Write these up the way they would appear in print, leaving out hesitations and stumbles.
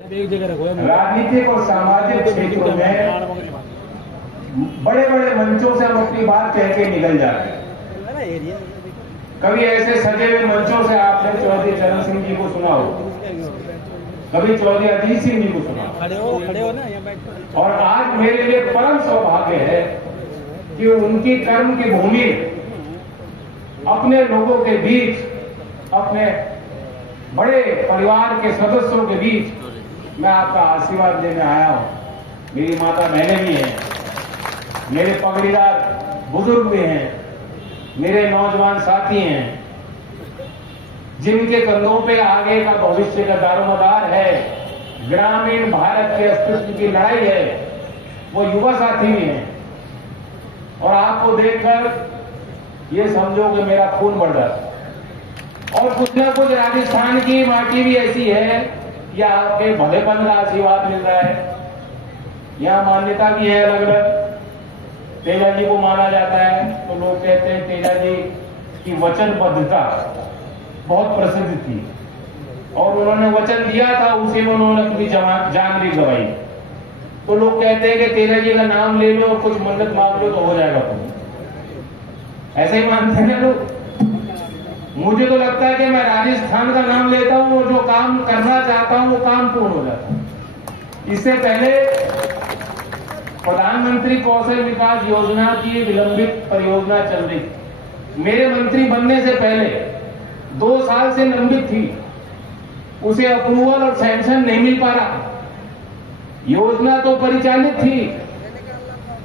राजनीतिक और सामाजिक क्षेत्रों में बड़े बड़े मंचों से हम अपनी बात कह के निकल जाते हैं। कभी ऐसे सजे हुए मंचों से आपने चौधरी चरण सिंह जी को सुना हो, कभी चौधरी अजीत सिंह जी को सुना हो। और आज मेरे लिए परम सौभाग्य है कि उनकी कर्म की भूमि अपने लोगों के बीच, अपने बड़े परिवार के सदस्यों के बीच मैं आपका आशीर्वाद लेने आया हूं। मेरी माता बहनें भी हैं, मेरे पगड़ीदार बुजुर्ग भी हैं, मेरे नौजवान साथी हैं, जिनके कंधों पे आगे का भविष्य का दारोमदार है, ग्रामीण भारत के अस्तित्व की लड़ाई है, वो युवा साथी भी हैं। और आपको देखकर ये समझो कि मेरा खून बढ़ रहा है। और कुछ ना कुछ राजस्थान की माटी भी ऐसी है या आपके भलेपन का आशीर्वाद मिल रहा है। यहां मान्यता भी है अलग अलग। तेजा जी को माना जाता है तो लोग कहते हैं तेजा जी की वचनबद्धता बहुत प्रसिद्ध थी और उन्होंने वचन दिया था, उसे उन्होंने अपनी जान भी गंवाई। तो लोग कहते हैं कि तेजा जी का नाम ले लो और कुछ मन्नत मांग लो तो हो जाएगा तुम। ऐसे ही मानते हैं लोग। मुझे तो लगता है कि मैं राजस्थान का नाम लेता हूं और जो काम करना चाहता हूं वो काम पूर्ण हो जाता है। इससे पहले प्रधानमंत्री कौशल विकास योजना की विलंबित परियोजना चल रही, मेरे मंत्री बनने से पहले 2 साल से लंबित थी, उसे अप्रूवल और सैंक्शन नहीं मिल पा रहा। योजना तो परिचालित थी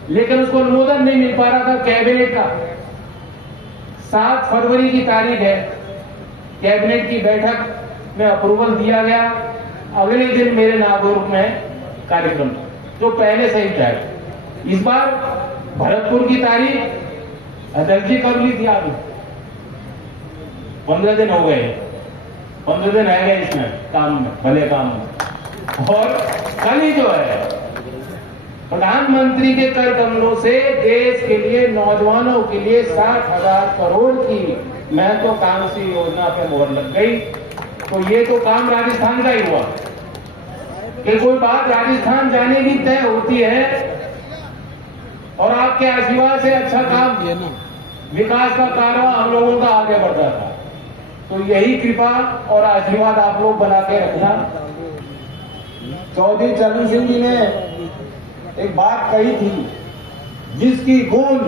लेकिन उसको अनुमोदन नहीं मिल पा रहा था कैबिनेट का। 7 फरवरी की तारीख है, कैबिनेट की बैठक में अप्रूवल दिया गया। अगले दिन मेरे नागौर में कार्यक्रम जो पहले से ही तय। इस बार भरतपुर की तारीख अध्यक्ष जी कब ली थी आपने? 15 दिन हो गए, 15 दिन रह गए इसमें काम में, भले काम में। और कल ही जो है प्रधानमंत्री के कर कमलों से देश के लिए, नौजवानों के लिए 60,000 करोड़ की महत्वाकांक्षी योजना पे मोहर लग गई। तो ये तो काम राजस्थान का ही हुआ कि कोई बात राजस्थान जाने की तय होती है और आपके आशीर्वाद से अच्छा काम, विकास का कारवां हम लोगों का आगे बढ़ता था। तो यही कृपा और आशीर्वाद आप लोग बना के रखना। चौधरी चरण सिंह जी ने एक बात कही थी जिसकी गूंज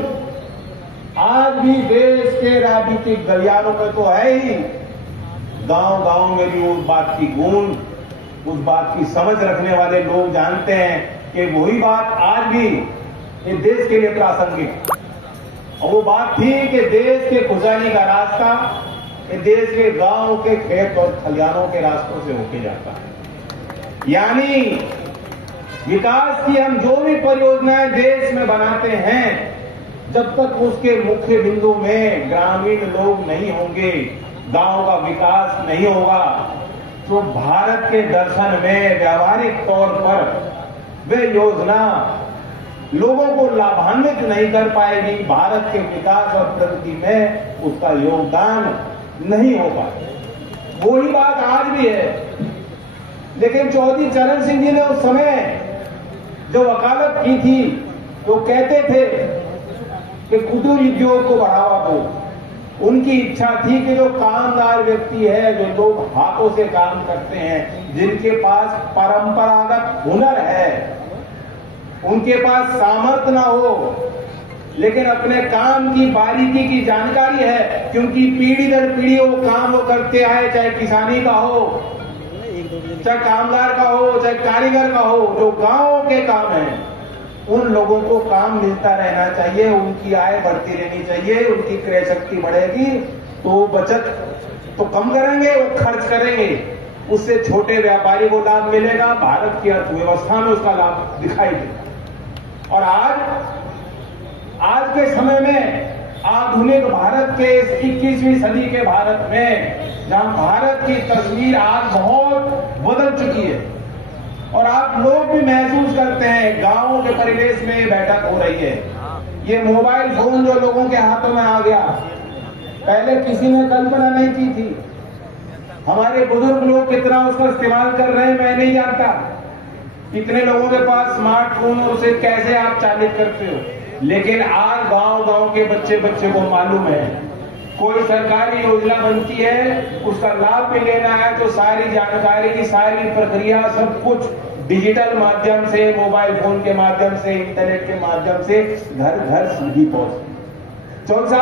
आज भी देश के राजनीतिक गलियारों में तो है ही, गांव गांव में भी उस बात की गूंज, उस बात की समझ रखने वाले लोग जानते हैं कि वही बात आज भी ये देश के लिए प्रासंगिक। और वो बात थी कि देश के खुशहाली का रास्ता ये देश के गांव के खेत और खलिहानों के रास्तों से होके जाता है। यानी विकास की हम जो भी परियोजनाएं देश में बनाते हैं, जब तक उसके मुख्य बिंदु में ग्रामीण लोग नहीं होंगे, गांव का विकास नहीं होगा, तो भारत के दर्शन में व्यावहारिक तौर पर वे योजना लोगों को लाभान्वित नहीं कर पाएगी। भारत के विकास और प्रगति में उसका योगदान नहीं होगा। वही बात आज भी है। लेकिन चौधरी चरण सिंह जी ने उस समय जो वकालत की थी, वो कहते थे कि कुटीर उद्योग को बढ़ावा दो। उनकी इच्छा थी कि जो कामदार व्यक्ति है, जो लोग हाथों से काम करते हैं, जिनके पास परंपरागत हुनर है, उनके पास सामर्थ्य ना हो लेकिन अपने काम की बारीकी की जानकारी है, क्योंकि पीढ़ी दर पीढ़ी वो काम वो करते आए, चाहे किसानी का हो, चाहे कामगार का हो, चाहे कारीगर का हो, जो गांव के काम है, उन लोगों को काम मिलता रहना चाहिए, उनकी आय बढ़ती रहनी चाहिए, उनकी क्रय शक्ति बढ़ेगी तो बचत तो कम करेंगे, वो खर्च करेंगे, उससे छोटे व्यापारी को लाभ मिलेगा, भारत की अर्थव्यवस्था में उसका लाभ दिखाई देगा। और आज के समय में आधुनिक भारत के 21वीं सदी के भारत में, जहां भारत की तस्वीर आज बहुत बदल चुकी है और आप लोग भी महसूस करते हैं, गांवों के परिवेश में बैठक हो रही है। ये मोबाइल फोन जो लोगों के हाथों में आ गया, पहले किसी ने कल्पना नहीं की थी। हमारे बुजुर्ग लोग कितना उसका इस्तेमाल कर रहे हैं मैं नहीं जानता। कितने लोगों के पास स्मार्टफोन है, उसे कैसे आप चालित करते हो। लेकिन आज गांव-गांव के बच्चे को मालूम है, कोई सरकारी योजना बनती है, उसका लाभ भी लेना है तो सारी जानकारी, सारी प्रक्रिया, सब कुछ डिजिटल माध्यम से, मोबाइल फोन के माध्यम से, इंटरनेट के माध्यम से घर घर सीधी पहुंच।